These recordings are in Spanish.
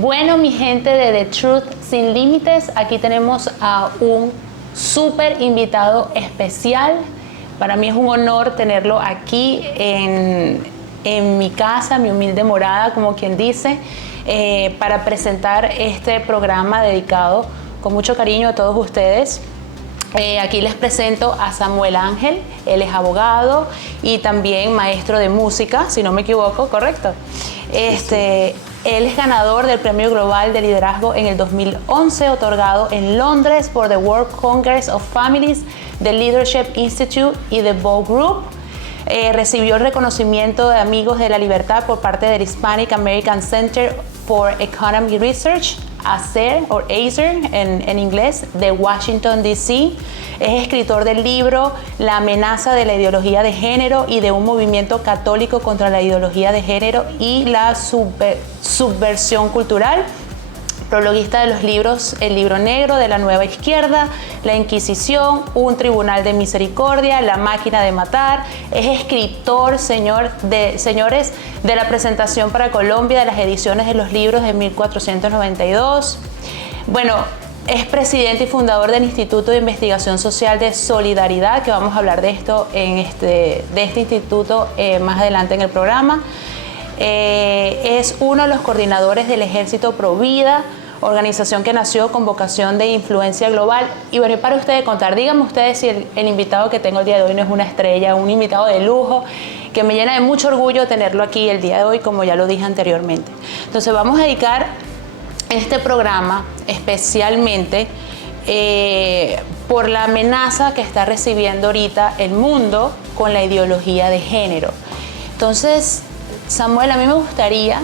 Bueno, mi gente de The Truth Sin Límites, aquí tenemos a un súper invitado especial. Para mí es un honor tenerlo aquí en mi casa, mi humilde morada, como quien dice, para presentar este programa dedicado con mucho cariño a todos ustedes. Aquí les presento a Samuel Ángel. Él es abogado y también maestro de música, si no me equivoco, ¿correcto? Él es ganador del Premio Global de Liderazgo en el 2011, otorgado en Londres por the World Congress of Families, the Leadership Institute y the Bow Group. Recibió el reconocimiento de Amigos de la Libertad por parte del Hispanic American Center for Economic Research, ACER o ACER en inglés, de Washington, D.C. Es escritor del libro La amenaza de la ideología de género y de un movimiento católico contra la ideología de género y la subversión cultural. Prologuista de los libros El Libro Negro de la Nueva Izquierda, La Inquisición, Un Tribunal de Misericordia, La Máquina de Matar. Es escritor, señores, de la presentación para Colombia de las ediciones de los libros de 1492. Bueno, es presidente y fundador del Instituto de Investigación Social de Solidaridad, que vamos a hablar de esto de este instituto más adelante en el programa. Es uno de los coordinadores del Ejército Provida, organización que nació con vocación de influencia global. Y bueno, para ustedes contar, díganme ustedes si el invitado que tengo el día de hoy no es una estrella, un invitado de lujo, que me llena de mucho orgullo tenerlo aquí el día de hoy, como ya lo dije anteriormente. Entonces vamos a dedicar este programa especialmente por la amenaza que está recibiendo ahorita el mundo con la ideología de género. Entonces, Samuel, a mí me gustaría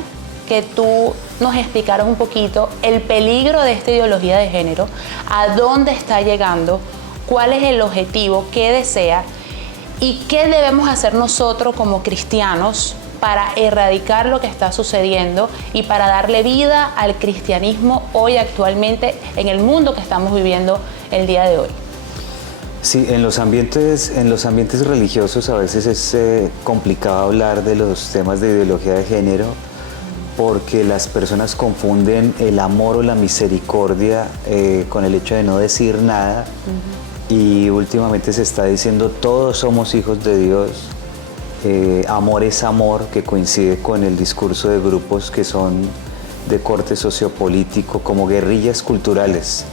que tú nos explicaras un poquito el peligro de esta ideología de género, a dónde está llegando, cuál es el objetivo, qué desea y qué debemos hacer nosotros como cristianos para erradicar lo que está sucediendo y para darle vida al cristianismo hoy actualmente en el mundo que estamos viviendo el día de hoy. Sí, en los ambientes religiosos a veces es complicado hablar de los temas de ideología de género porque las personas confunden el amor o la misericordia con el hecho de no decir nada. Y últimamente se está diciendo todos somos hijos de Dios, amor es amor, que coincide con el discurso de grupos que son de corte sociopolítico como guerrillas culturales.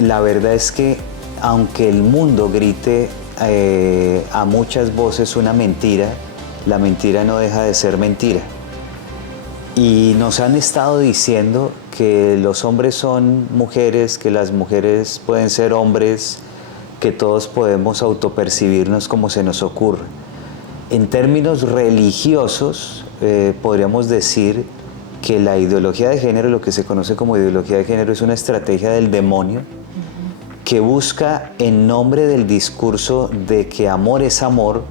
La verdad es que aunque el mundo grite a muchas voces una mentira, la mentira no deja de ser mentira. Y nos han estado diciendo que los hombres son mujeres, que las mujeres pueden ser hombres, que todos podemos autopercibirnos como se nos ocurre. En términos religiosos, podríamos decir que la ideología de género, lo que se conoce como ideología de género, es una estrategia del demonio que busca, en nombre del discurso de que amor es amor,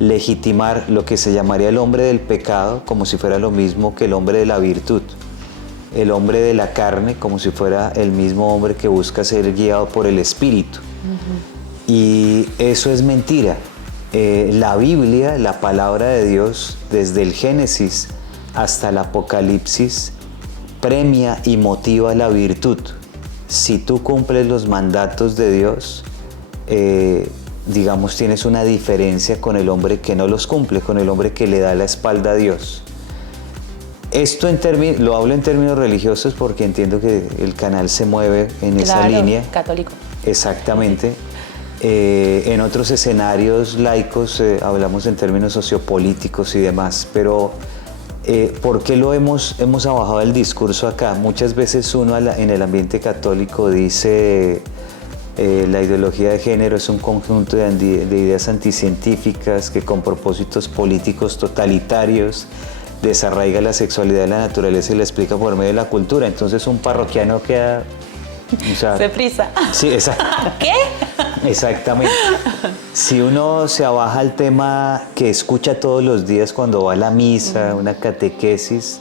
legitimar lo que se llamaría el hombre del pecado como si fuera lo mismo que el hombre de la virtud, el hombre de la carne como si fuera el mismo hombre que busca ser guiado por el espíritu. Y eso es mentira. La Biblia, la palabra de Dios, desde el Génesis hasta el Apocalipsis, premia y motiva la virtud. Si tú cumples los mandatos de Dios, digamos, tienes una diferencia con el hombre que no los cumple, con el hombre que le da la espalda a Dios. Esto lo hablo en términos religiosos porque entiendo que el canal se mueve en esa línea. Católico. Exactamente. En otros escenarios laicos hablamos en términos sociopolíticos y demás, pero ¿por qué lo hemos abajado el discurso acá? Muchas veces uno en el ambiente católico dice la ideología de género es un conjunto de ideas anticientíficas que con propósitos políticos totalitarios desarraiga la sexualidad de la naturaleza y la explica por medio de la cultura. Entonces un parroquiano queda... O sea, se frisa. Sí, exacto. ¿Qué? Exactamente. Si uno se abaja al tema que escucha todos los días cuando va a la misa, una catequesis,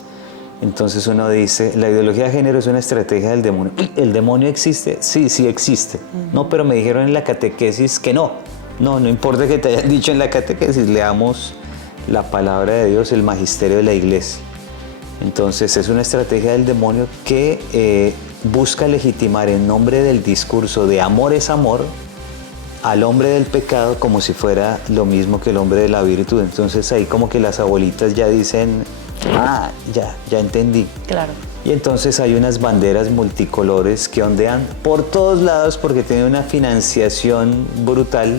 entonces uno dice, la ideología de género es una estrategia del demonio. ¿El demonio existe? Sí, sí existe. No, pero me dijeron en la catequesis que no. No importa que te hayan dicho en la catequesis, leamos la palabra de Dios, el magisterio de la iglesia. Entonces es una estrategia del demonio que busca legitimar en nombre del discurso de amor es amor al hombre del pecado como si fuera lo mismo que el hombre de la virtud. Entonces ahí como que las abuelitas ya dicen, ah, ya entendí. Claro. Y entonces hay unas banderas multicolores que ondean por todos lados porque tienen una financiación brutal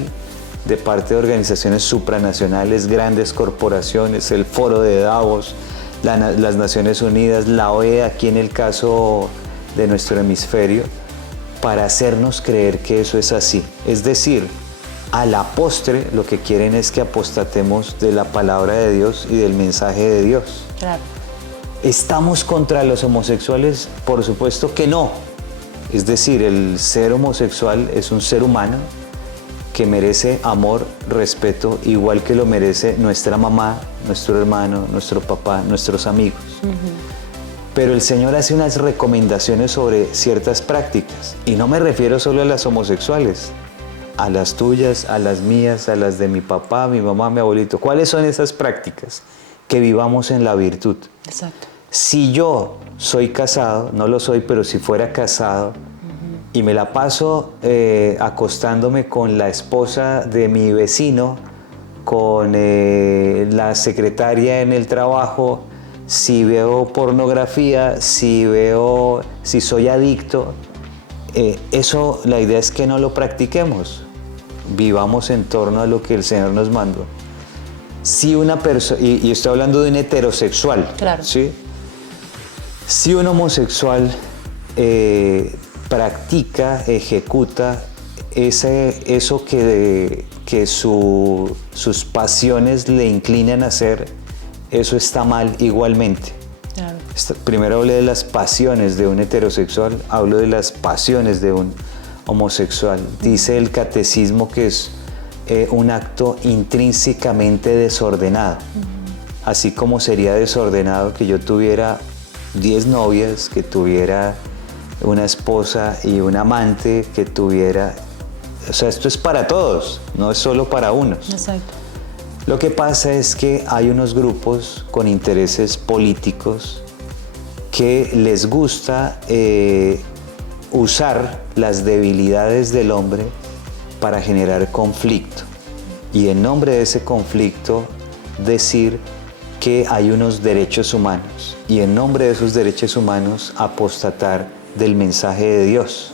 de parte de organizaciones supranacionales, grandes corporaciones, el Foro de Davos, las Naciones Unidas, la OEA, aquí en el caso de nuestro hemisferio, para hacernos creer que eso es así. Es decir, a la postre lo que quieren es que apostatemos de la palabra de Dios y del mensaje de Dios. Claro. ¿Estamos contra los homosexuales? Por supuesto que no. Es decir, el ser homosexual es un ser humano que merece amor, respeto, igual que lo merece nuestra mamá, nuestro hermano, nuestro papá, nuestros amigos. Pero el Señor hace unas recomendaciones sobre ciertas prácticas. Y no me refiero solo a las homosexuales, a las tuyas, a las mías, a las de mi papá, mi mamá, mi abuelito. ¿Cuáles son esas prácticas? Que vivamos en la virtud. Exacto. Si yo soy casado, no lo soy, pero si fuera casado, y me la paso acostándome con la esposa de mi vecino, con la secretaria en el trabajo, si veo pornografía, si soy adicto, eso la idea es que no lo practiquemos, vivamos en torno a lo que el Señor nos mandó. Si una persona, y estoy hablando de un heterosexual, claro. ¿sí? Si un homosexual practica, ejecuta eso que sus pasiones le inclinan a hacer, eso está mal igualmente. Claro. Primero hablé de las pasiones de un heterosexual, hablo de las pasiones de un homosexual. Dice el catecismo que es un acto intrínsecamente desordenado. Así como sería desordenado que yo tuviera 10 novias, que tuviera una esposa y un amante, que tuviera... O sea, esto es para todos, no es solo para unos. Exacto. Lo que pasa es que hay unos grupos con intereses políticos que les gusta usar las debilidades del hombre para generar conflicto. Y en nombre de ese conflicto decir que hay unos derechos humanos. Y en nombre de esos derechos humanos apostatar del mensaje de Dios.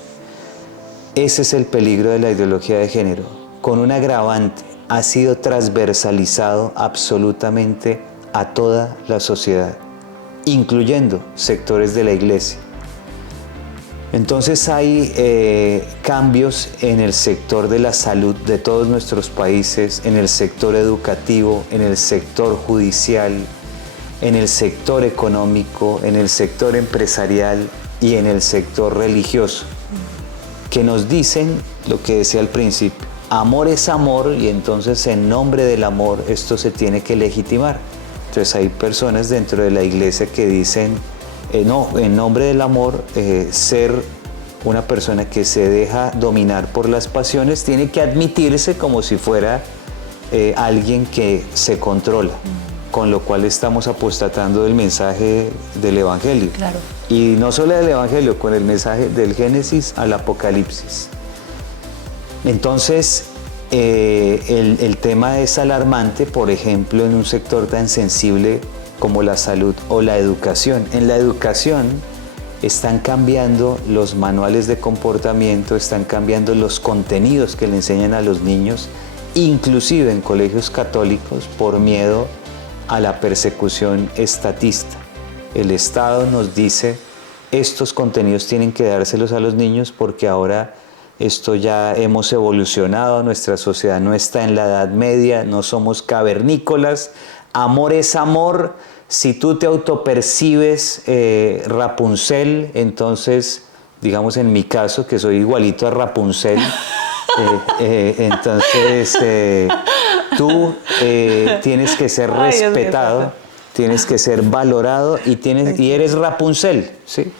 Ese es el peligro de la ideología de género. Con un agravante, ha sido transversalizado absolutamente a toda la sociedad, incluyendo sectores de la iglesia. Entonces hay cambios en el sector de la salud de todos nuestros países, en el sector educativo, en el sector judicial, en el sector económico, en el sector empresarial y en el sector religioso, que nos dicen lo que decía al principio: amor es amor, y entonces en nombre del amor esto se tiene que legitimar. Entonces hay personas dentro de la iglesia que dicen, no, en nombre del amor, ser una persona que se deja dominar por las pasiones tiene que admitirse como si fuera alguien que se controla, con lo cual estamos apostatando del mensaje del Evangelio. Claro. Y no solo del Evangelio, con el mensaje del Génesis al Apocalipsis. Entonces, el tema es alarmante, por ejemplo, en un sector tan sensible como la salud o la educación. En la educación están cambiando los manuales de comportamiento, están cambiando los contenidos que le enseñan a los niños, inclusive en colegios católicos, por miedo a la persecución estatista. El Estado nos dice, estos contenidos tienen que dárselos a los niños porque ahora esto ya hemos evolucionado, nuestra sociedad no está en la Edad Media, no somos cavernícolas, amor es amor. Si tú te autopercibes Rapunzel, entonces, digamos en mi caso, que soy igualito a Rapunzel, entonces tú tienes que ser respetado, tienes que ser valorado y eres Rapunzel, ¿sí?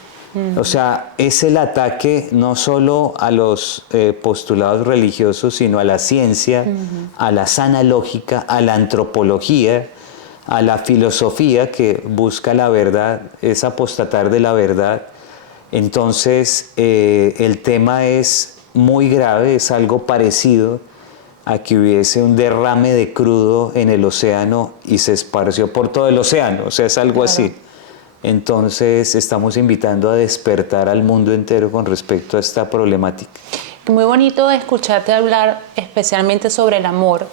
O sea, es el ataque no solo a los postulados religiosos, sino a la ciencia, a la sana lógica, a la antropología, a la filosofía que busca la verdad, es apostatar de la verdad. Entonces el tema es muy grave, es algo parecido a que hubiese un derrame de crudo en el océano y se esparció por todo el océano, o sea, es algo así. Entonces estamos invitando a despertar al mundo entero con respecto a esta problemática. Muy bonito escucharte hablar especialmente sobre el amor,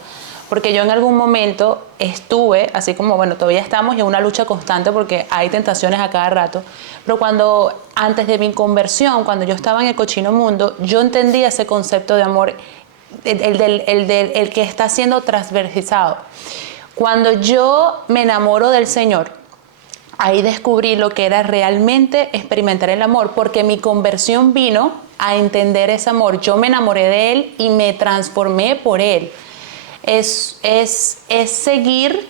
porque yo en algún momento estuve, así como, bueno, todavía estamos en una lucha constante porque hay tentaciones a cada rato, pero antes de mi conversión, cuando yo estaba en el cochino mundo, yo entendía ese concepto de amor, el que está siendo transversalizado. Cuando yo me enamoro del Señor, ahí descubrí lo que era realmente experimentar el amor, porque mi conversión vino a entender ese amor. Yo me enamoré de Él y me transformé por Él. Es seguir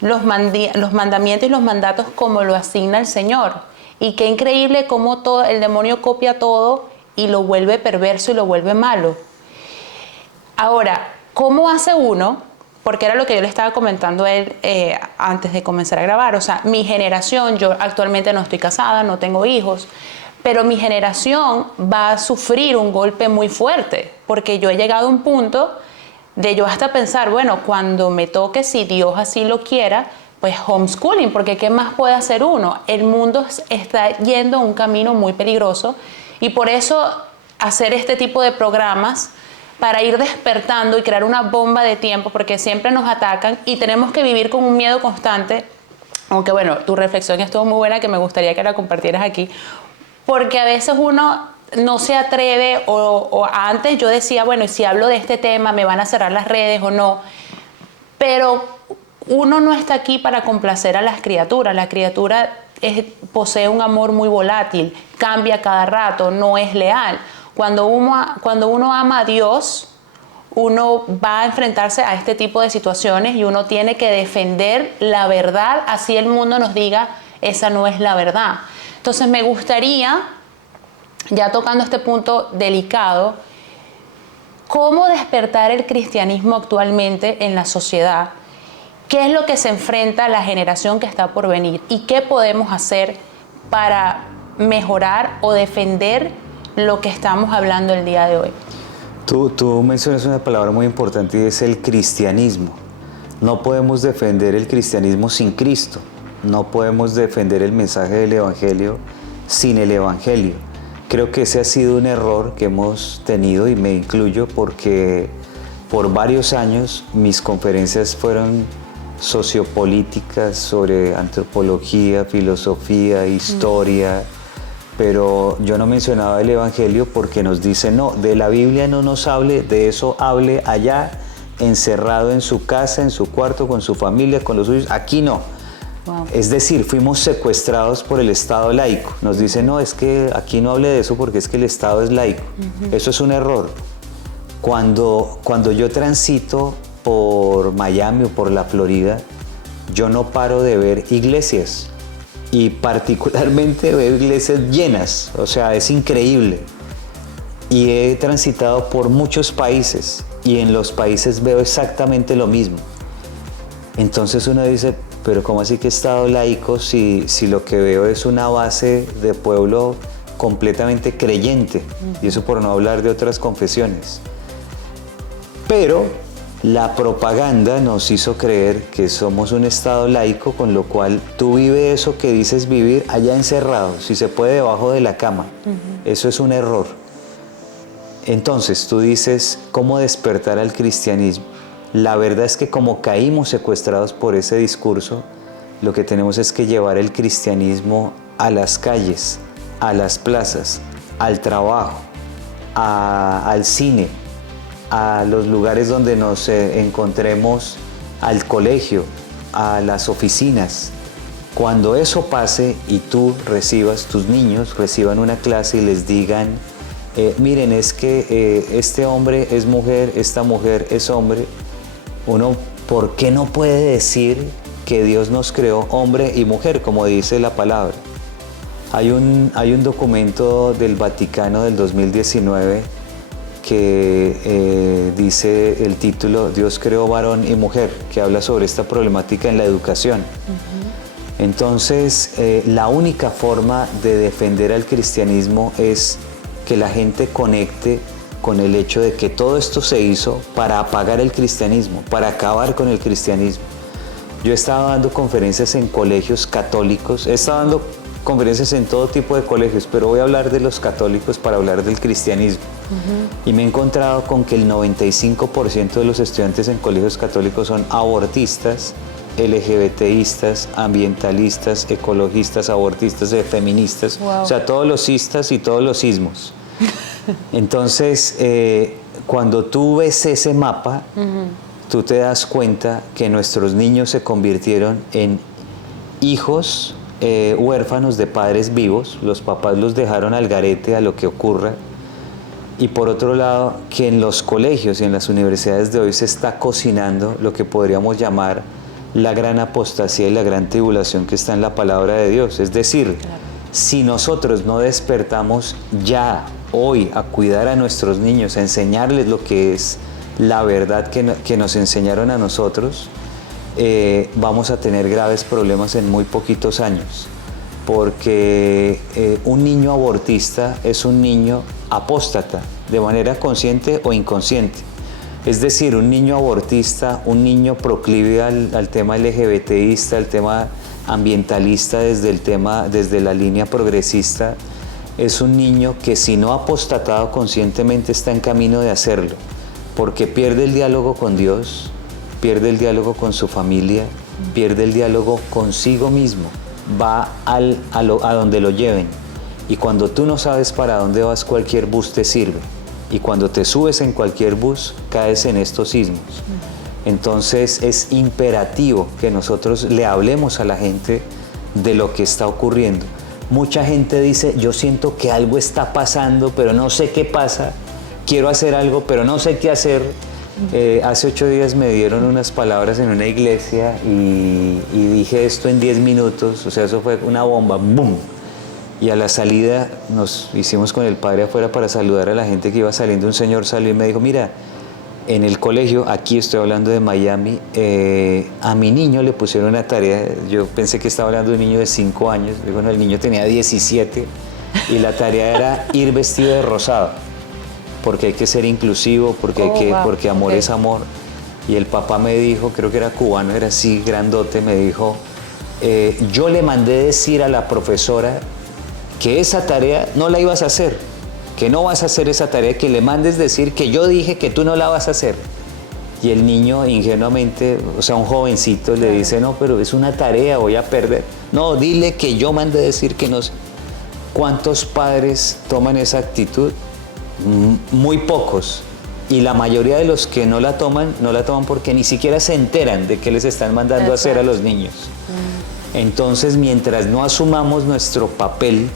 los mandamientos y los mandatos como lo asigna el Señor. Y qué increíble cómo el demonio copia todo y lo vuelve perverso y lo vuelve malo. Ahora, ¿cómo hace uno? Porque era lo que yo le estaba comentando a él antes de comenzar a grabar. O sea, mi generación, yo actualmente no estoy casada, no tengo hijos, pero mi generación va a sufrir un golpe muy fuerte, porque yo he llegado a un punto de yo hasta pensar, bueno, cuando me toque, si Dios así lo quiera, pues homeschooling, porque ¿qué más puede hacer uno? El mundo está yendo a un camino muy peligroso y por eso hacer este tipo de programas para ir despertando y crear una bomba de tiempo, porque siempre nos atacan y tenemos que vivir con un miedo constante. Aunque bueno, tu reflexión estuvo muy buena, que me gustaría que la compartieras aquí, porque a veces uno no se atreve o antes yo decía, bueno, y si hablo de este tema me van a cerrar las redes o no, pero uno no está aquí para complacer a las criaturas. La criatura posee un amor muy volátil, cambia cada rato, no es leal. Cuando uno ama a Dios, uno va a enfrentarse a este tipo de situaciones y uno tiene que defender la verdad, así el mundo nos diga, esa no es la verdad. Entonces me gustaría, ya tocando este punto delicado, cómo despertar el cristianismo actualmente en la sociedad. ¿Qué es lo que se enfrenta la generación que está por venir? ¿Y qué podemos hacer para mejorar o defender lo que estamos hablando el día de hoy? Tú mencionas una palabra muy importante y es el cristianismo. No podemos defender el cristianismo sin Cristo. No podemos defender el mensaje del Evangelio sin el Evangelio. Creo que ese ha sido un error que hemos tenido y me incluyo porque por varios años mis conferencias fueron sociopolíticas sobre antropología, filosofía, historia, pero yo no mencionaba el Evangelio porque nos dice, no, de la Biblia no nos hable, de eso hable allá, encerrado en su casa, en su cuarto, con su familia, con los suyos, aquí no. Wow. Es decir, fuimos secuestrados por el Estado laico. Nos dicen, no, es que aquí no hable de eso porque es que el Estado es laico. Eso es un error. Cuando yo transito por Miami o por la Florida, yo no paro de ver iglesias y particularmente veo iglesias llenas, o sea, es increíble. Y he transitado por muchos países y en los países veo exactamente lo mismo. Entonces uno dice, pero ¿cómo así que Estado laico si lo que veo es una base de pueblo completamente creyente? Y eso por no hablar de otras confesiones. Pero la propaganda nos hizo creer que somos un Estado laico, con lo cual tú vives eso que dices vivir allá encerrado, si se puede debajo de la cama. Eso es un error. Entonces tú dices, ¿cómo despertar al cristianismo? La verdad es que como caímos secuestrados por ese discurso, lo que tenemos es que llevar el cristianismo a las calles, a las plazas, al trabajo, al cine, a los lugares donde nos encontremos, al colegio, a las oficinas. Cuando eso pase y tú tus niños reciban una clase y les digan, miren, es que este hombre es mujer, esta mujer es hombre, uno, ¿por qué no puede decir que Dios nos creó hombre y mujer, como dice la palabra? Hay un documento del Vaticano del 2019 que dice el título Dios creó varón y mujer, que habla sobre esta problemática en la educación. Entonces, la única forma de defender al cristianismo es que la gente conecte con el hecho de que todo esto se hizo para apagar el cristianismo, para acabar con el cristianismo. Yo he estado dando conferencias en colegios católicos, he estado dando conferencias en todo tipo de colegios, pero voy a hablar de los católicos para hablar del cristianismo. Y me he encontrado con que el 95% de los estudiantes en colegios católicos son abortistas, LGBTistas, ambientalistas, ecologistas, abortistas, feministas, Wow. o sea, todos los istas y todos los ismos. Entonces, cuando tú ves ese mapa, tú te das cuenta que nuestros niños se convirtieron en hijos huérfanos de padres vivos, los papás los dejaron al garete a lo que ocurra, y por otro lado, que en los colegios y en las universidades de hoy se está cocinando lo que podríamos llamar la gran apostasía y la gran tribulación que está en la palabra de Dios. Es decir, si nosotros no despertamos ya, hoy, a cuidar a nuestros niños, a enseñarles lo que es la verdad que nos enseñaron a nosotros, vamos a tener graves problemas en muy poquitos años. Porque un niño abortista es un niño apóstata, de manera consciente o inconsciente. Es decir, un niño abortista, un niño proclive al tema LGBTista, al tema ambientalista desde la línea progresista, es un niño que si no ha apostatado conscientemente está en camino de hacerlo, porque pierde el diálogo con Dios, pierde el diálogo con su familia, pierde el diálogo consigo mismo, va a donde lo lleven. Y cuando tú no sabes para dónde vas, cualquier bus te sirve. Y cuando te subes en cualquier bus, caes en estos sismos. Entonces es imperativo que nosotros le hablemos a la gente de lo que está ocurriendo. Mucha gente dice, yo siento que algo está pasando, pero no sé qué pasa. Quiero hacer algo, pero no sé qué hacer. Hace 8 días me dieron unas palabras en una iglesia y dije esto en 10 minutos. O sea, eso fue una bomba, ¡boom! Y a la salida nos hicimos con el padre afuera para saludar a la gente que iba saliendo. Un señor salió y me dijo, mira, en el colegio, aquí estoy hablando de Miami, a mi niño le pusieron una tarea. Yo pensé que estaba hablando de un niño de 5 años. Bueno, el niño tenía 17 y la tarea era ir vestido de rosado, porque hay que ser inclusivo, porque amor es amor. Y el papá me dijo, creo que era cubano, era así grandote, me dijo, yo le mandé decir a la profesora que esa tarea no la ibas a hacer, que no vas a hacer esa tarea, que le mandes decir que yo dije que tú no la vas a hacer. Y el niño ingenuamente, o sea, un jovencito, le dice, no, pero es una tarea, voy a perder. No, dile que yo mandé decir que no. ¿Cuántos padres toman esa actitud? Muy pocos. Y la mayoría de los que no la toman porque ni siquiera se enteran de qué les están mandando a hacer a los niños. Entonces, mientras no asumamos nuestro papel,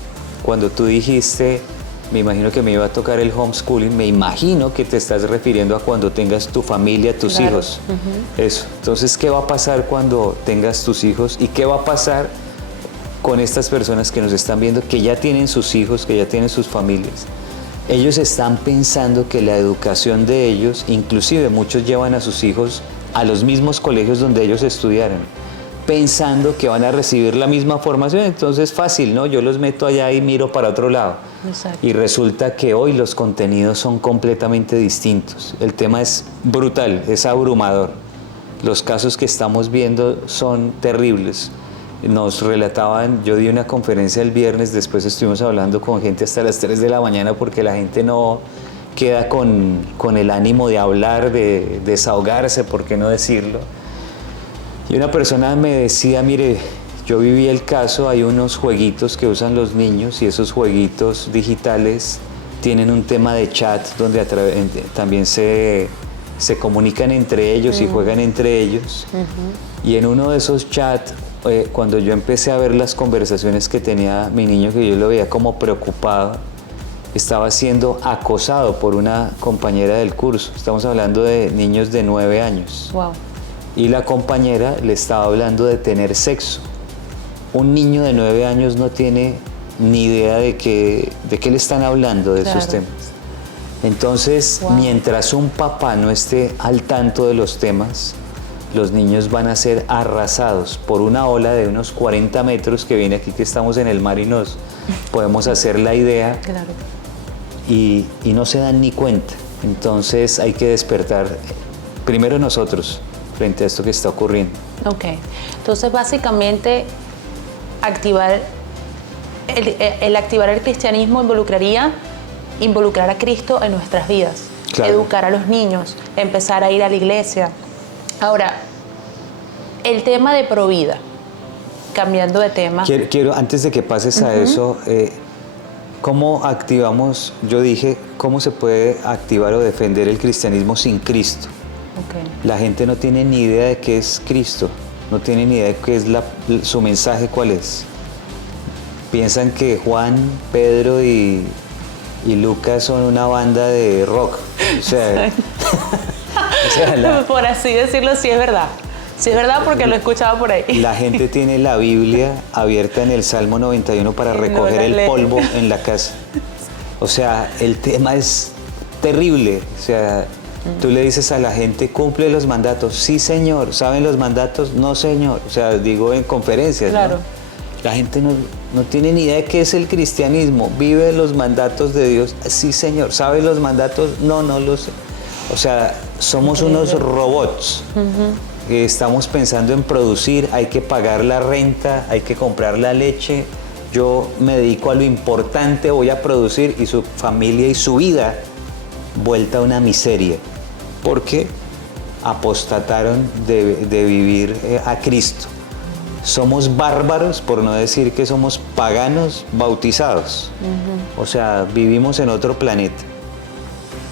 cuando tú dijiste, me imagino que me iba a tocar el homeschooling, me imagino que te estás refiriendo a cuando tengas tu familia, tus hijos. Eso. Entonces, ¿qué va a pasar cuando tengas tus hijos? ¿Y qué va a pasar con estas personas que nos están viendo, que ya tienen sus hijos, que ya tienen sus familias? Ellos están pensando que la educación de ellos, inclusive muchos llevan a sus hijos a los mismos colegios donde ellos estudiaron, pensando que van a recibir la misma formación. Entonces fácil, ¿no? Yo los meto allá y miro para otro lado. Exacto. Y resulta que hoy los contenidos son completamente distintos. El tema es brutal, es abrumador. Los casos que estamos viendo son terribles. Nos relataban, yo di una conferencia el viernes, después estuvimos hablando con gente hasta las 3 de la mañana porque la gente no queda con el ánimo de hablar, de desahogarse, ¿por qué no decirlo? Y una persona me decía, mire, yo viví el caso, hay unos jueguitos que usan los niños y esos jueguitos digitales tienen un tema de chat donde también se comunican entre ellos y juegan entre ellos. Y en uno de esos chats, cuando yo empecé a ver las conversaciones que tenía mi niño, que yo lo veía como preocupado, estaba siendo acosado por una compañera del curso. Estamos hablando de niños de 9 años. Wow. Y la compañera le estaba hablando de tener sexo. Un niño de 9 años no tiene ni idea de qué le están hablando de esos temas. Entonces, Wow. mientras un papá no esté al tanto de los temas, los niños van a ser arrasados por una ola de unos 40 metros que viene aquí, que estamos en el mar y nos podemos hacer la idea, Claro. y no se dan ni cuenta. Entonces hay que despertar primero nosotros frente a esto que está ocurriendo. Ok. Entonces, básicamente, el activar el cristianismo involucrar a Cristo en nuestras vidas, Claro. educar a los niños, empezar a ir a la iglesia. Ahora, el tema de provida, cambiando de tema. Quiero antes de que pases a eso, ¿cómo activamos? Yo dije, ¿cómo se puede activar o defender el cristianismo sin Cristo? Ok. La gente no tiene ni idea de qué es Cristo, no tiene ni idea de qué es su mensaje, cuál es. Piensan que Juan, Pedro y Lucas son una banda de rock. O sea, Por así decirlo, sí es verdad. Sí es verdad porque lo he escuchado por ahí. la gente tiene la Biblia abierta en el Salmo 91 para Y no recoger la el lee. polvo en la casa. O sea, el tema es terrible. O sea, tú le dices a la gente, cumple los mandatos. Sí, señor. ¿Saben los mandatos? No, señor. O sea, digo en conferencias, ¿no? Claro. La gente no tiene ni idea de qué es el cristianismo. ¿Vive los mandatos de Dios? Sí, señor. ¿Sabe los mandatos? No, no lo sé. O sea, somos unos robots. Estamos pensando en producir, hay que pagar la renta, hay que comprar la leche. Yo me dedico a lo importante, voy a producir, y su familia y su vida vuelta a una miseria. Porque apostataron de vivir a Cristo. Somos bárbaros, por no decir que somos paganos bautizados. O sea, vivimos en otro planeta.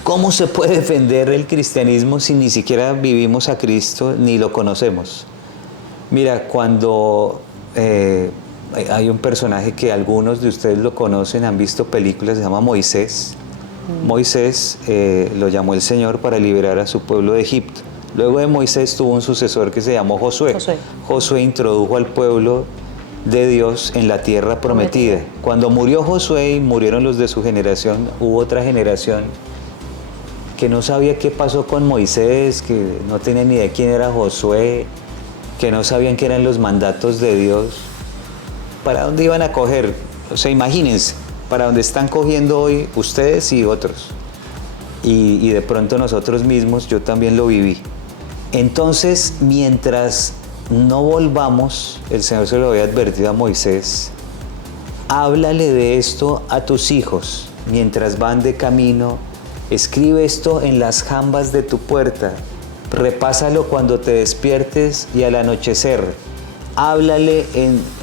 ¿Cómo se puede defender el cristianismo si ni siquiera vivimos a Cristo ni lo conocemos? Mira, cuando hay un personaje que algunos de ustedes lo conocen, han visto películas, se llama Moisés. Moisés lo llamó el Señor para liberar a su pueblo de Egipto. Luego de Moisés tuvo un sucesor que se llamó Josué. Josué introdujo al pueblo de Dios en la tierra prometida. Cuando murió Josué y murieron los de su generación, hubo otra generación que no sabía qué pasó con Moisés, que no tenía ni idea de quién era Josué, que no sabían qué eran los mandatos de Dios. ¿Para dónde iban a coger? O sea, imagínense, para dónde están cogiendo hoy ustedes y otros. Y de pronto nosotros mismos, yo también lo viví. Entonces, mientras no volvamos, el Señor se lo había advertido a Moisés, háblale de esto a tus hijos mientras van de camino. Escribe esto en las jambas de tu puerta. Repásalo cuando te despiertes y al anochecer. Háblale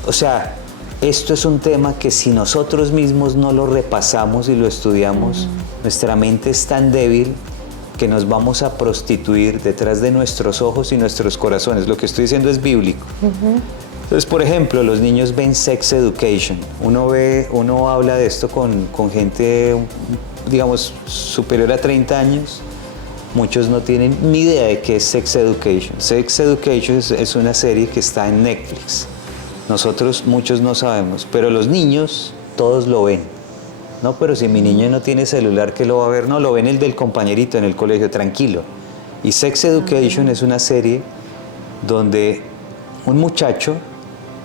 o sea, esto es un tema que si nosotros mismos no lo repasamos y lo estudiamos, nuestra mente es tan débil que nos vamos a prostituir detrás de nuestros ojos y nuestros corazones. Lo que estoy diciendo es bíblico. Entonces, por ejemplo, los niños ven sex education. Uno habla de esto con gente, digamos, superior a 30 años. Muchos no tienen ni idea de qué es Sex Education. Sex Education es una serie que está en Netflix. Nosotros, muchos no sabemos, pero los niños, todos lo ven. No, pero si mi niño no tiene celular, ¿qué lo va a ver? No, lo ven el del compañerito en el colegio, tranquilo. Y Sex Education es una serie donde un muchacho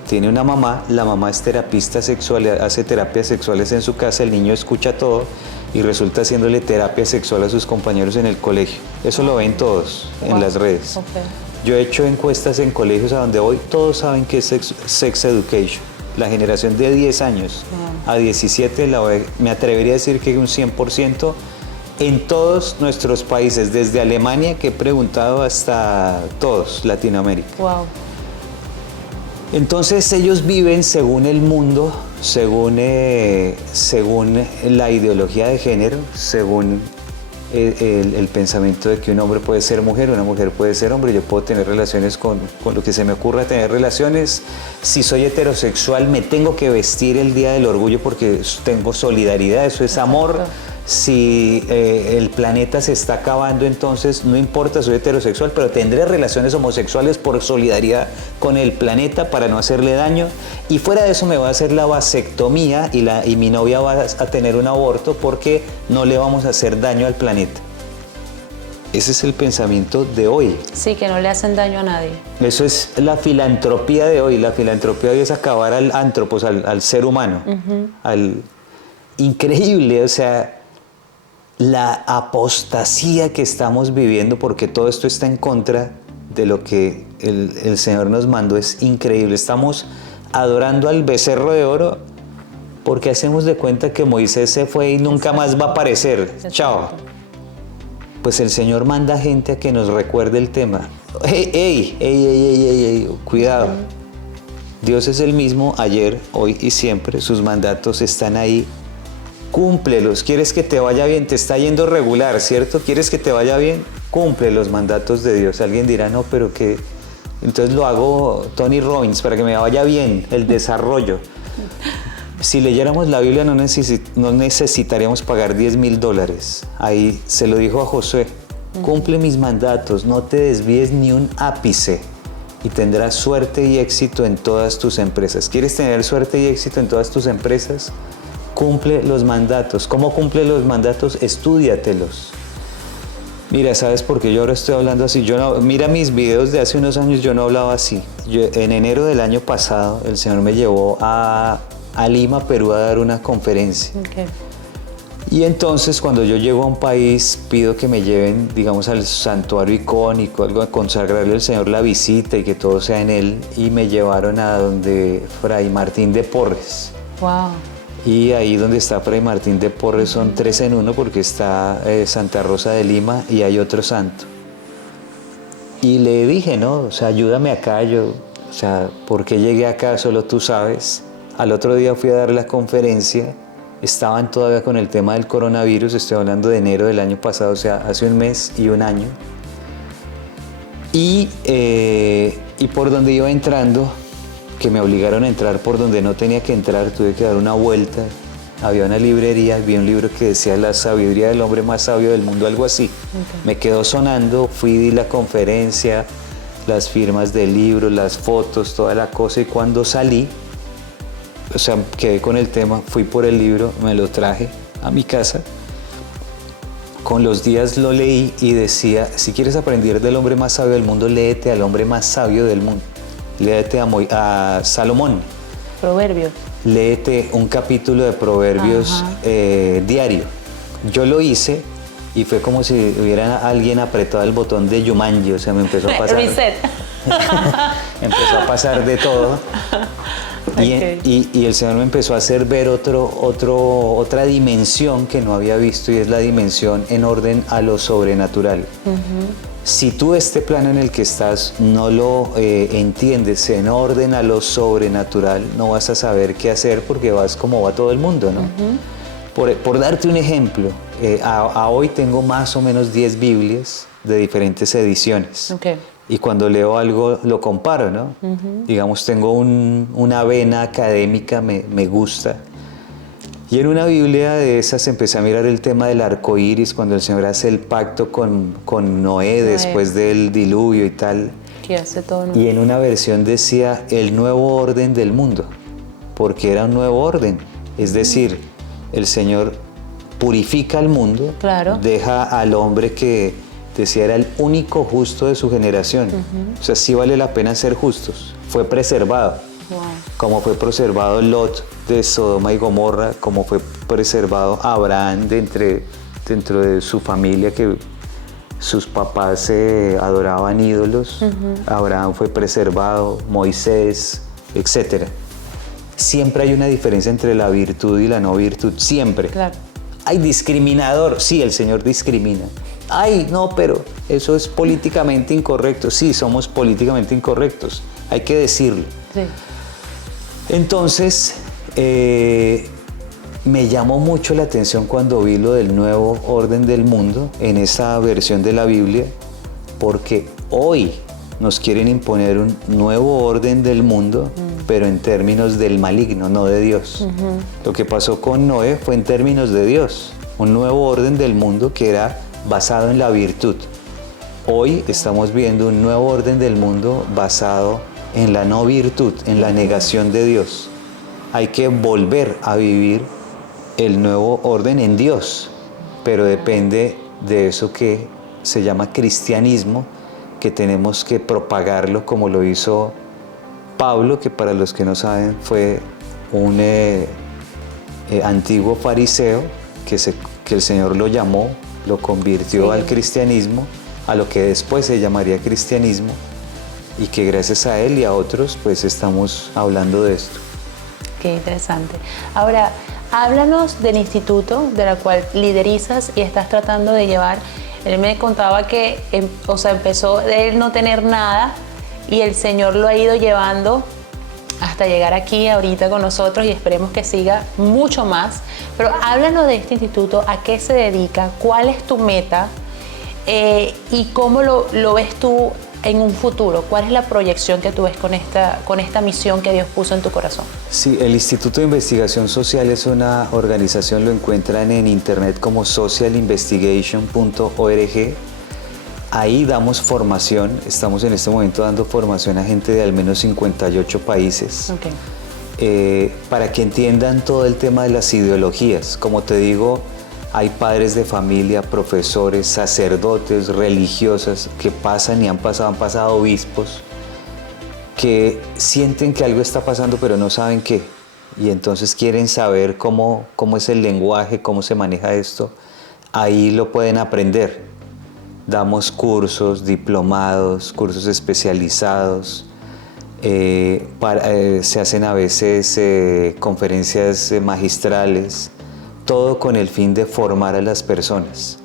tiene una mamá, la mamá es terapista sexual, hace terapias sexuales en su casa, el niño escucha todo y resulta haciéndole terapia sexual a sus compañeros en el colegio. Eso lo ven todos en las redes. Okay. Yo he hecho encuestas en colegios a donde voy, todos saben qué es sex education. La generación de 10 años a 17, me atrevería a decir que un 100% en todos nuestros países, desde Alemania, que he preguntado, hasta todos, Latinoamérica. Wow. Entonces ellos viven según el mundo, según la ideología de género, según el pensamiento de que un hombre puede ser mujer, una mujer puede ser hombre, yo puedo tener relaciones con lo que se me ocurra tener relaciones. Si soy heterosexual me tengo que vestir el día del orgullo porque tengo solidaridad, eso es amor. Si el planeta se está acabando, entonces no importa, soy heterosexual, pero tendré relaciones homosexuales por solidaridad con el planeta para no hacerle daño. Y fuera de eso me va a hacer la vasectomía y mi novia va a tener un aborto porque no le vamos a hacer daño al planeta. Ese es el pensamiento de hoy. Sí, que no le hacen daño a nadie. Eso es la filantropía de hoy. La filantropía de hoy es acabar al antropos, al ser humano. Increíble, o sea, la apostasía que estamos viviendo, porque todo esto está en contra de lo que el Señor nos mandó, es increíble. Estamos adorando al becerro de oro porque hacemos de cuenta que Moisés se fue y nunca más va a aparecer. Chao. Pues el Señor manda gente a que nos recuerde el tema. ¡Ey! Cuidado. Dios es el mismo ayer, hoy y siempre. Sus mandatos están ahí. Cúmplelos. ¿Quieres que te vaya bien? Te está yendo regular, ¿cierto? ¿Quieres que te vaya bien? Cumple los mandatos de Dios. Alguien dirá, no, pero que... Entonces lo hago Tony Robbins para que me vaya bien, el desarrollo. Si leyéramos la Biblia no necesitaríamos pagar $10,000. Ahí se lo dijo a Josué. Cumple mis mandatos, no te desvíes ni un ápice y tendrás suerte y éxito en todas tus empresas. ¿Quieres tener suerte y éxito en todas tus empresas? Cumple los mandatos. ¿Cómo cumple los mandatos? Estúdiatelos. Mira, ¿sabes por qué yo ahora estoy hablando así? Mira mis videos de hace unos años, yo no hablaba así. En enero del año pasado, el Señor me llevó a Lima, Perú, a dar una conferencia. Okay. Y entonces, cuando yo llego a un país, pido que me lleven, digamos, al santuario icónico, algo a consagrarle al Señor la visita y que todo sea en Él. Y me llevaron a donde Fray Martín de Porres. Wow. Y ahí donde está Fray Martín de Porres son 3 en 1 porque está Santa Rosa de Lima y hay otro santo. Y le dije, no, o sea, ayúdame acá, o sea, ¿por qué llegué acá? Solo tú sabes. Al otro día fui a dar la conferencia, estaban todavía con el tema del coronavirus, estoy hablando de enero del año pasado, o sea, hace un mes y un año. Y por donde iba entrando, que me obligaron a entrar por donde no tenía que entrar, tuve que dar una vuelta. Había una librería, vi un libro que decía La sabiduría del hombre más sabio del mundo, algo así. Okay. Me quedó sonando, di la conferencia, las firmas del libro, las fotos, toda la cosa, y cuando salí, o sea, quedé con el tema, fui por el libro, me lo traje a mi casa. Con los días lo leí y decía, si quieres aprender del hombre más sabio del mundo, léete al hombre más sabio del mundo. Léete a Salomón. Proverbios. Léete un capítulo de Proverbios diario. Yo lo hice y fue como si hubiera alguien apretado el botón de Jumanji, o sea, me empezó a pasar. Reset. Empezó a pasar de todo. Y el Señor me empezó a hacer ver otra dimensión que no había visto, y es la dimensión en orden a lo sobrenatural. Si tú este plano en el que estás no lo entiendes en orden a lo sobrenatural, no vas a saber qué hacer porque vas como va todo el mundo, ¿no? Por darte un ejemplo, a hoy tengo más o menos 10 Biblias de diferentes ediciones. Okay. Y cuando leo algo lo comparo, ¿no? Digamos, tengo una vena académica, me gusta. Y en una Biblia de esas empecé a mirar el tema del arco iris, cuando el Señor hace el pacto con Noé después del diluvio y tal. Que hace todo nuevo. Y en una versión decía el nuevo orden del mundo, porque era un nuevo orden. Es decir, el Señor purifica al mundo, claro, deja al hombre que decía era el único justo de su generación. O sea, sí vale la pena ser justos. Fue preservado. Wow. Como fue preservado Lot de Sodoma y Gomorra, como fue preservado Abraham dentro de su familia, que sus papás adoraban ídolos. Abraham fue preservado, Moisés, etc. Siempre hay una diferencia entre la virtud y la no virtud, siempre. Claro. Hay discriminador, sí, el Señor discrimina. Ay, no, pero eso es políticamente incorrecto. Sí, somos políticamente incorrectos, hay que decirlo. Sí. Entonces, me llamó mucho la atención cuando vi lo del nuevo orden del mundo en esa versión de la Biblia, porque hoy nos quieren imponer un nuevo orden del mundo, pero en términos del maligno, no de Dios. Lo que pasó con Noé fue en términos de Dios. un nuevo orden del mundo que era basado en la virtud. Hoy estamos viendo un nuevo orden del mundo basado en la no virtud, en la negación de Dios. Hay que volver a vivir el nuevo orden en Dios, pero depende de eso que se llama cristianismo, que tenemos que propagarlo como lo hizo Pablo, que para los que no saben fue un antiguo fariseo que el Señor lo llamó, lo convirtió al cristianismo, a lo que después se llamaría cristianismo, y que gracias a él y a otros pues estamos hablando de esto. Qué interesante. Ahora, háblanos del instituto de la cual liderizas y estás tratando de llevar. Él me contaba que empezó de él no tener nada y el Señor lo ha ido llevando hasta llegar aquí ahorita con nosotros y esperemos que siga mucho más. Pero háblanos de este instituto, a qué se dedica, cuál es tu meta y cómo lo ves tú en un futuro. ¿Cuál es la proyección que tú ves con esta misión que Dios puso en tu corazón? Sí, el Instituto de Investigación Social es una organización, lo encuentran en internet como socialinvestigation.org. Ahí damos formación, estamos en este momento dando formación a gente de al menos 58 países, para que entiendan todo el tema de las ideologías. Como te digo, hay padres de familia, profesores, sacerdotes, religiosas que pasan y han pasado obispos, que sienten que algo está pasando pero no saben qué, y entonces quieren saber cómo es el lenguaje, cómo se maneja esto. Ahí lo pueden aprender. Damos cursos, diplomados, cursos especializados, se hacen a veces conferencias magistrales, todo con el fin de formar a las personas.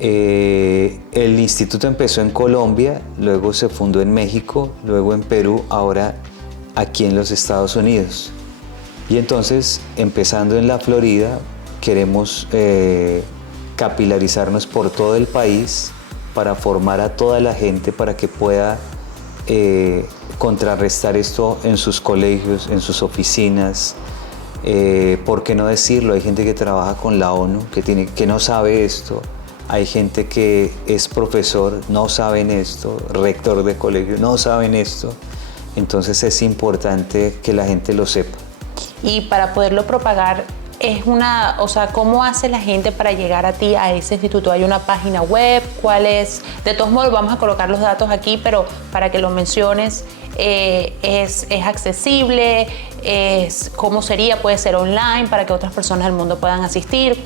El instituto empezó en Colombia, luego se fundó en México, luego en Perú, ahora aquí en los Estados Unidos. Y entonces, empezando en la Florida, queremos capilarizarnos por todo el país para formar a toda la gente para que pueda contrarrestar esto en sus colegios, en sus oficinas. ¿Por qué no decirlo? Hay gente que trabaja con la ONU que no sabe esto. Hay gente que es profesor, no saben esto, rector de colegio, no saben esto. Entonces es importante que la gente lo sepa. Y para poderlo propagar, ¿cómo hace la gente para llegar a ti, a ese instituto? ¿Hay una página web? ¿Cuál es? De todos modos, vamos a colocar los datos aquí, pero para que lo menciones, ¿es accesible? ¿Cómo sería? ¿Puede ser online para que otras personas del mundo puedan asistir?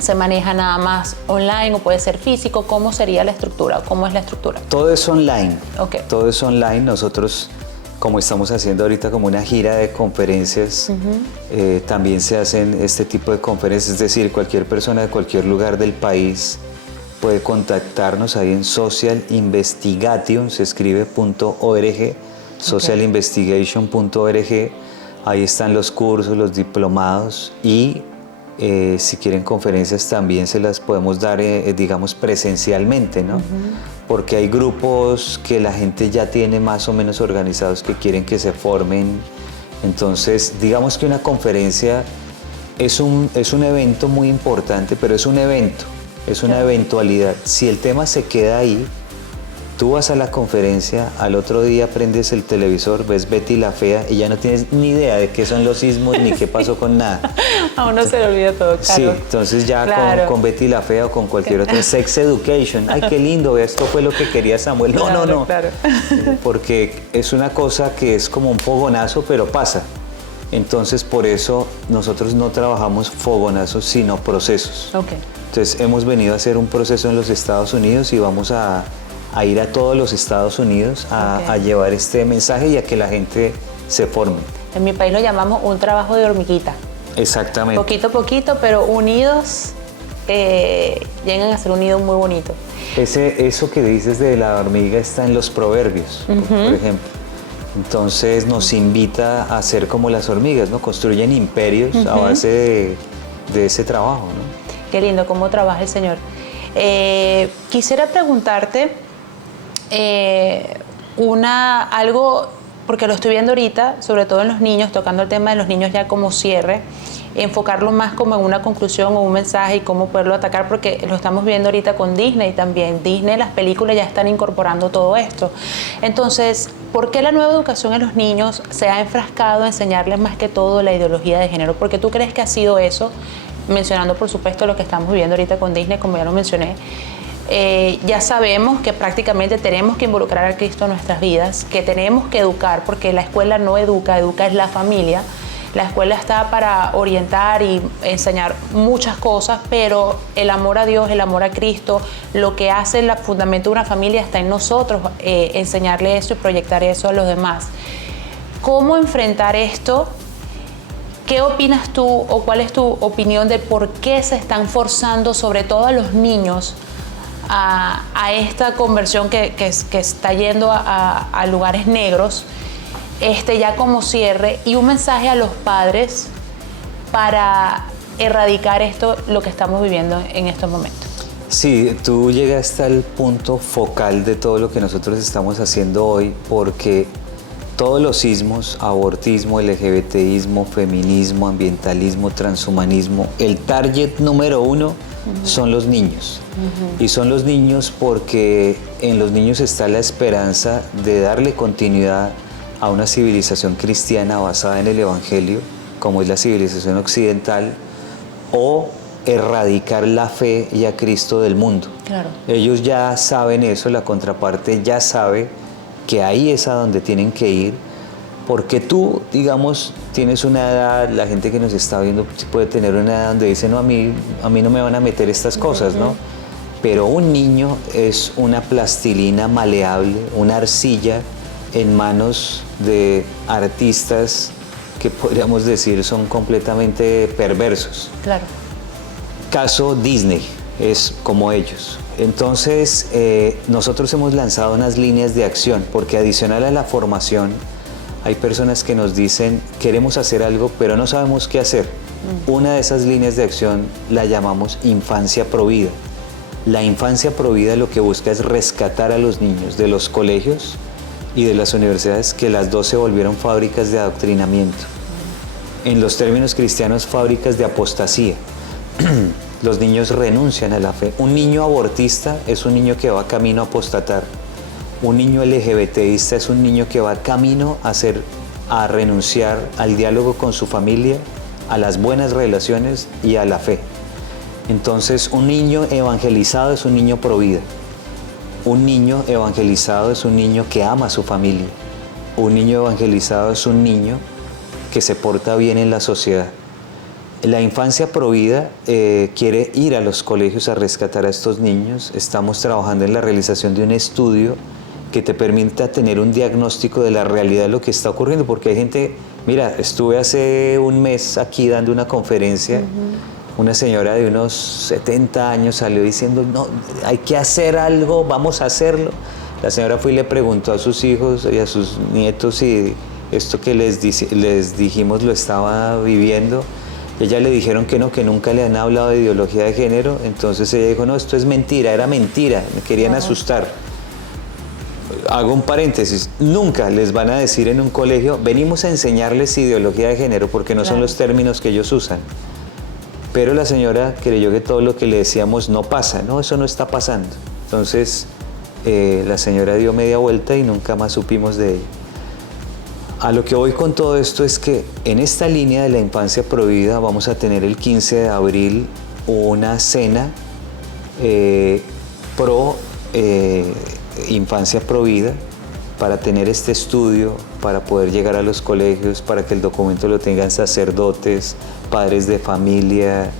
¿Se maneja nada más online o puede ser físico? ¿Cómo sería la estructura? ¿Cómo es la estructura? Todo es online. Okay. Todo es online. Nosotros, como estamos haciendo ahorita como una gira de conferencias, también se hacen este tipo de conferencias, es decir, cualquier persona de cualquier lugar del país puede contactarnos ahí en socialinvestigation, se escribe .org, socialinvestigation.org. Ahí están los cursos, los diplomados y si quieren conferencias también se las podemos dar, digamos, presencialmente, ¿no? Porque hay grupos que la gente ya tiene más o menos organizados que quieren que se formen. Entonces, digamos que una conferencia es un evento muy importante, pero es un evento, es una eventualidad. Si el tema se queda ahí, tú vas a la conferencia, al otro día prendes el televisor, ves Betty la Fea y ya no tienes ni idea de qué son los sismos ni qué pasó con nada. A uno se le olvida todo, claro. Sí, entonces ya claro. con Betty la Fea o con cualquier otro, Sex Education, ay qué lindo, esto fue lo que quería Samuel. No, claro, no. Claro. Porque es una cosa que es como un fogonazo, pero pasa. Entonces por eso nosotros no trabajamos fogonazos, sino procesos. Okay. Entonces hemos venido a hacer un proceso en los Estados Unidos y vamos a ir a todos los Estados Unidos a llevar este mensaje y a que la gente se forme. En mi país lo llamamos un trabajo de hormiguita. Exactamente. Poquito a poquito, pero unidos, llegan a ser un nido muy bonito. Eso que dices de la hormiga está en los proverbios, por ejemplo. Entonces nos invita a ser como las hormigas, ¿no? Construyen imperios a base de ese trabajo, ¿no? Qué lindo cómo trabaja el Señor. Quisiera preguntarte algo, porque lo estoy viendo ahorita, sobre todo en los niños, tocando el tema de los niños ya como cierre. enfocarlo más como en una conclusión o un mensaje y cómo poderlo atacar, porque lo estamos viendo ahorita con Disney también. Disney, las películas ya están incorporando todo esto. Entonces, ¿por qué la nueva educación en los niños se ha enfrascado a enseñarles más que todo la ideología de género? ¿Por qué tú crees que ha sido eso? Mencionando, por supuesto, lo que estamos viviendo ahorita con Disney, como ya lo mencioné. Ya sabemos que prácticamente tenemos que involucrar a Cristo en nuestras vidas, que tenemos que educar, porque la escuela no educa, educa es la familia. La escuela está para orientar y enseñar muchas cosas, pero el amor a Dios, el amor a Cristo, lo que hace el fundamento de una familia está en nosotros, enseñarle eso y proyectar eso a los demás. ¿Cómo enfrentar esto? ¿Qué opinas tú o cuál es tu opinión de por qué se están forzando, sobre todo a los niños, a esta conversión que está yendo a lugares negros, ya como cierre, y un mensaje a los padres para erradicar esto, lo que estamos viviendo en estos momentos? Sí, tú llegaste al punto focal de todo lo que nosotros estamos haciendo hoy, porque todos los ismos, abortismo, LGBTismo, feminismo, ambientalismo, transhumanismo, el target número uno son los niños. Y son los niños porque en los niños está la esperanza de darle continuidad a una civilización cristiana basada en el Evangelio, como es la civilización occidental, o erradicar la fe y a Cristo del mundo. Claro. Ellos ya saben eso, la contraparte ya sabe que ahí es a donde tienen que ir, porque tú, digamos, tienes una edad, la gente que nos está viendo puede tener una edad donde dice, no, a mí no me van a meter estas cosas, ¿no? Pero un niño es una plastilina maleable, una arcilla en manos de artistas que podríamos decir son completamente perversos. Claro. Caso Disney, es como ellos. Entonces, nosotros hemos lanzado unas líneas de acción, porque adicional a la formación, hay personas que nos dicen, queremos hacer algo, pero no sabemos qué hacer. Una de esas líneas de acción la llamamos Infancia Provida. La Infancia Provida lo que busca es rescatar a los niños de los colegios y de las universidades, que las dos se volvieron fábricas de adoctrinamiento. En los términos cristianos, fábricas de apostasía. Los niños renuncian a la fe. Un niño abortista es un niño que va camino a apostatar. Un niño LGBTista es un niño que va camino a renunciar al diálogo con su familia, a las buenas relaciones y a la fe. Entonces, un niño evangelizado es un niño pro vida. Un niño evangelizado es un niño que ama a su familia. Un niño evangelizado es un niño que se porta bien en la sociedad. La Infancia Provida quiere ir a los colegios a rescatar a estos niños. Estamos trabajando en la realización de un estudio que te permita tener un diagnóstico de la realidad de lo que está ocurriendo, porque hay gente, mira, estuve hace un mes aquí dando una conferencia, una señora de unos 70 años salió diciendo, no, hay que hacer algo, vamos a hacerlo. La señora fue y le preguntó a sus hijos y a sus nietos si esto que les dijimos lo estaba viviendo. Ella le dijeron que no, que nunca le han hablado de ideología de género. Entonces ella dijo, no, esto es mentira, era mentira, me querían asustar. Hago un paréntesis, nunca les van a decir en un colegio, venimos a enseñarles ideología de género, porque no son los términos que ellos usan. Pero la señora creyó que todo lo que le decíamos no pasa, no, eso no está pasando. Entonces la señora dio media vuelta y nunca más supimos de ella. A lo que voy con todo esto es que en esta línea de la Infancia Provida vamos a tener el 15 de abril una cena pro Infancia Provida, para tener este estudio, para poder llegar a los colegios, para que el documento lo tengan sacerdotes, padres de familia,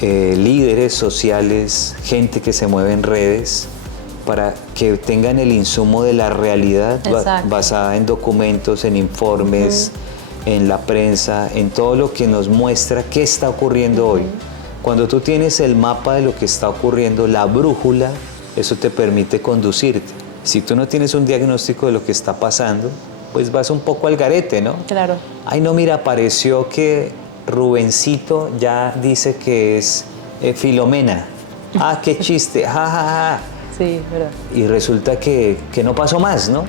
líderes sociales, gente que se mueve en redes, para que tengan el insumo de la realidad basada en documentos, en informes, en la prensa, en todo lo que nos muestra qué está ocurriendo hoy. Cuando tú tienes el mapa de lo que está ocurriendo, la brújula, eso te permite conducirte. Si tú no tienes un diagnóstico de lo que está pasando, pues vas un poco al garete, ¿no? Claro. Ay, no, mira, pareció que Rubencito ya dice que es Filomena. Ah, qué chiste, ja, ja, ja. Sí, verdad. Y resulta que no pasó más, ¿no?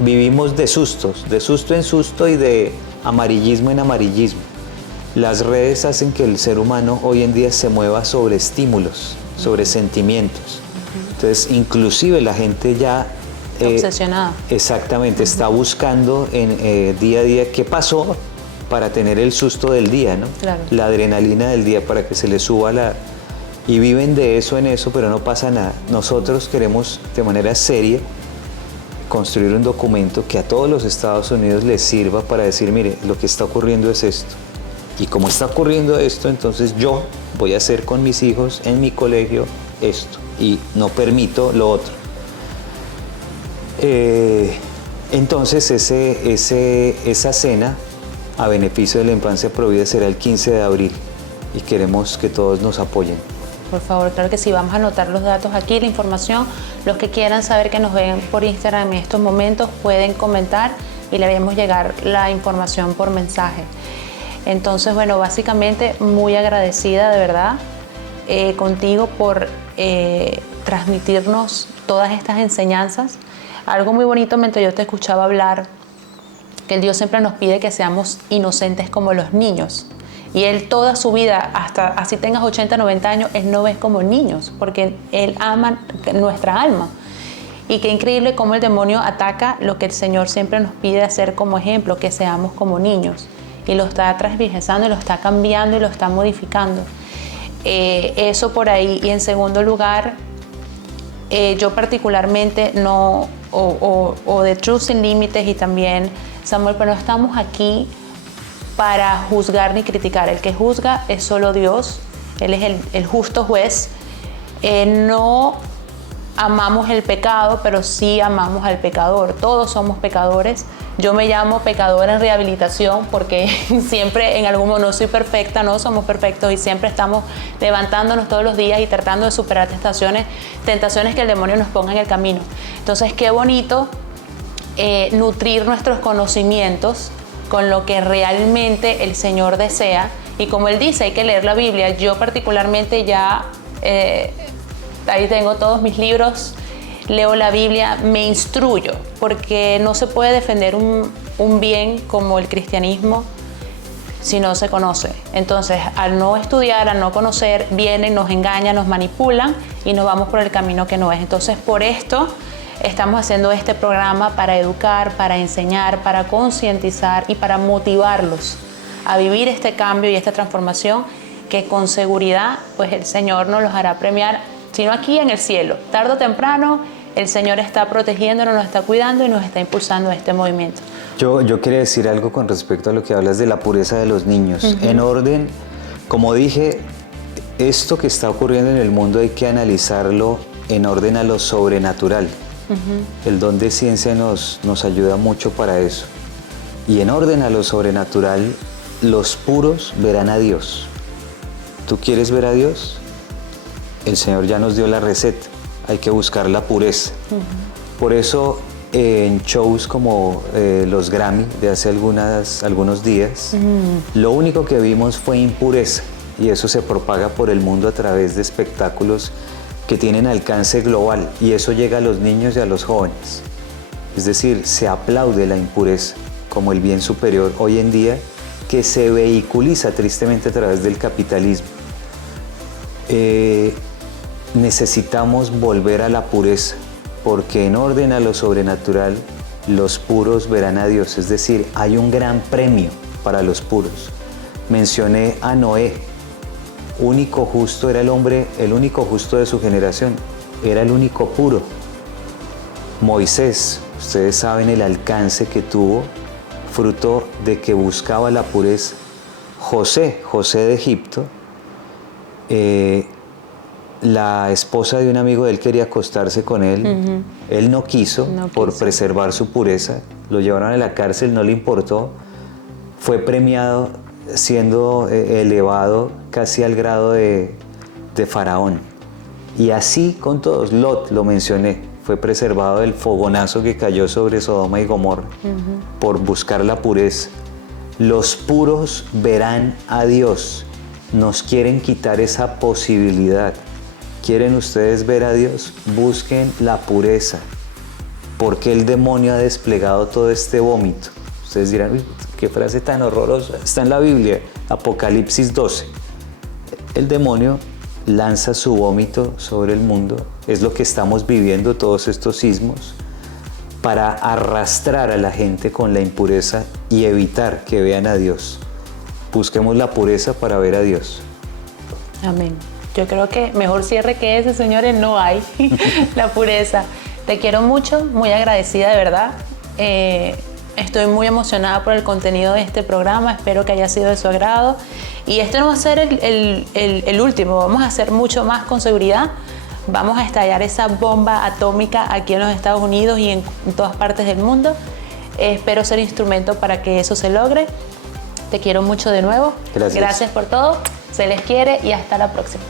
Vivimos de sustos, de susto en susto y de amarillismo en amarillismo. Las redes hacen que el ser humano hoy en día se mueva sobre estímulos, sobre sentimientos. Entonces, inclusive la gente ya... obsesionada. Exactamente, está buscando en, día a día qué pasó para tener el susto del día, ¿no? Claro. La adrenalina del día para que se le suba la... Y viven de eso en eso, pero no pasa nada. Nosotros queremos de manera seria construir un documento que a todos los Estados Unidos les sirva para decir, mire, lo que está ocurriendo es esto. Y como está ocurriendo esto, entonces yo voy a hacer con mis hijos en mi colegio esto. Y no permito lo otro. Entonces esa cena a beneficio de la infancia provida será el 15 de abril y queremos que todos nos apoyen. Por favor, claro que sí, vamos a anotar los datos aquí, la información. Los que quieran saber que nos ven por Instagram en estos momentos pueden comentar y le haremos llegar la información por mensaje. Entonces, bueno, básicamente muy agradecida de verdad contigo por transmitirnos todas estas enseñanzas. Algo muy bonito mientras yo te escuchaba hablar, que el Dios siempre nos pide que seamos inocentes como los niños. Y Él toda su vida, hasta así tengas 80, 90 años, Él no ves como niños, porque Él ama nuestra alma. Y qué increíble cómo el demonio ataca lo que el Señor siempre nos pide hacer como ejemplo, que seamos como niños. Y lo está transversando, y lo está cambiando, y lo está modificando. Eso por ahí. Y en segundo lugar, yo particularmente no, o de Truth Sin Límites y también Samuel, pero no estamos aquí para juzgar ni criticar. El que juzga es solo Dios. Él es el justo juez. No amamos el pecado, pero sí amamos al pecador. Todos somos pecadores. Yo me llamo pecadora en rehabilitación porque siempre en algún modo no soy perfecta, no somos perfectos y siempre estamos levantándonos todos los días y tratando de superar tentaciones que el demonio nos ponga en el camino. Entonces, qué bonito nutrir nuestros conocimientos con lo que realmente el Señor desea. Y como Él dice, hay que leer la Biblia. Yo particularmente ya, ahí tengo todos mis libros, leo la Biblia, me instruyo, porque no se puede defender un bien como el cristianismo si no se conoce. Entonces, al no estudiar, al no conocer, vienen, nos engañan, nos manipulan y nos vamos por el camino que no es. Entonces, por esto estamos haciendo este programa para educar, para enseñar, para concientizar y para motivarlos a vivir este cambio y esta transformación que con seguridad pues el Señor nos los hará premiar, sino aquí en el cielo. Tarde o temprano el Señor está protegiéndonos, nos está cuidando y nos está impulsando a este movimiento. Yo quería decir algo con respecto a lo que hablas de la pureza de los niños. En orden, como dije, esto que está ocurriendo en el mundo hay que analizarlo en orden a lo sobrenatural. El don de ciencia nos ayuda mucho para eso. Y en orden a lo sobrenatural, los puros verán a Dios. ¿Tú quieres ver a Dios? El Señor ya nos dio la receta. Hay que buscar la pureza. Por eso en shows como los Grammy de hace algunos días, lo único que vimos fue impureza. Y eso se propaga por el mundo a través de espectáculos que tienen alcance global, y eso llega a los niños y a los jóvenes. Es decir, se aplaude la impureza como el bien superior hoy en día, que se vehiculiza tristemente a través del capitalismo. Necesitamos volver a la pureza, porque en orden a lo sobrenatural, los puros verán a Dios. Es decir, hay un gran premio para los puros. Mencioné a Noé. Único justo, era el hombre, el único justo de su generación, era el único puro. Moisés, ustedes saben el alcance que tuvo, fruto de que buscaba la pureza. José de Egipto, la esposa de un amigo de él quería acostarse con él, él no quiso por preservar su pureza, lo llevaron a la cárcel, no le importó, fue premiado siendo elevado casi al grado de faraón. Y así con todos. Lot, lo mencioné, fue preservado del fogonazo que cayó sobre Sodoma y Gomorra por buscar la pureza. Los puros verán a Dios. Nos quieren quitar esa posibilidad. ¿Quieren ustedes ver a Dios? Busquen la pureza. ¿Por qué el demonio ha desplegado todo este vómito? Ustedes dirán, qué frase tan horrorosa. Está en la Biblia, Apocalipsis 12. El demonio lanza su vómito sobre el mundo. Es lo que estamos viviendo, todos estos sismos, para arrastrar a la gente con la impureza y evitar que vean a Dios. Busquemos la pureza para ver a Dios. Amén. Yo creo que mejor cierre que ese, señores, no hay. La pureza. Te quiero mucho, muy agradecida de verdad. Estoy muy emocionada por el contenido de este programa, espero que haya sido de su agrado. Y este no va a ser el último, vamos a hacer mucho más con seguridad. Vamos a estallar esa bomba atómica aquí en los Estados Unidos y en todas partes del mundo. Espero ser instrumento para que eso se logre. Te quiero mucho de nuevo. Gracias. Gracias por todo, se les quiere y hasta la próxima.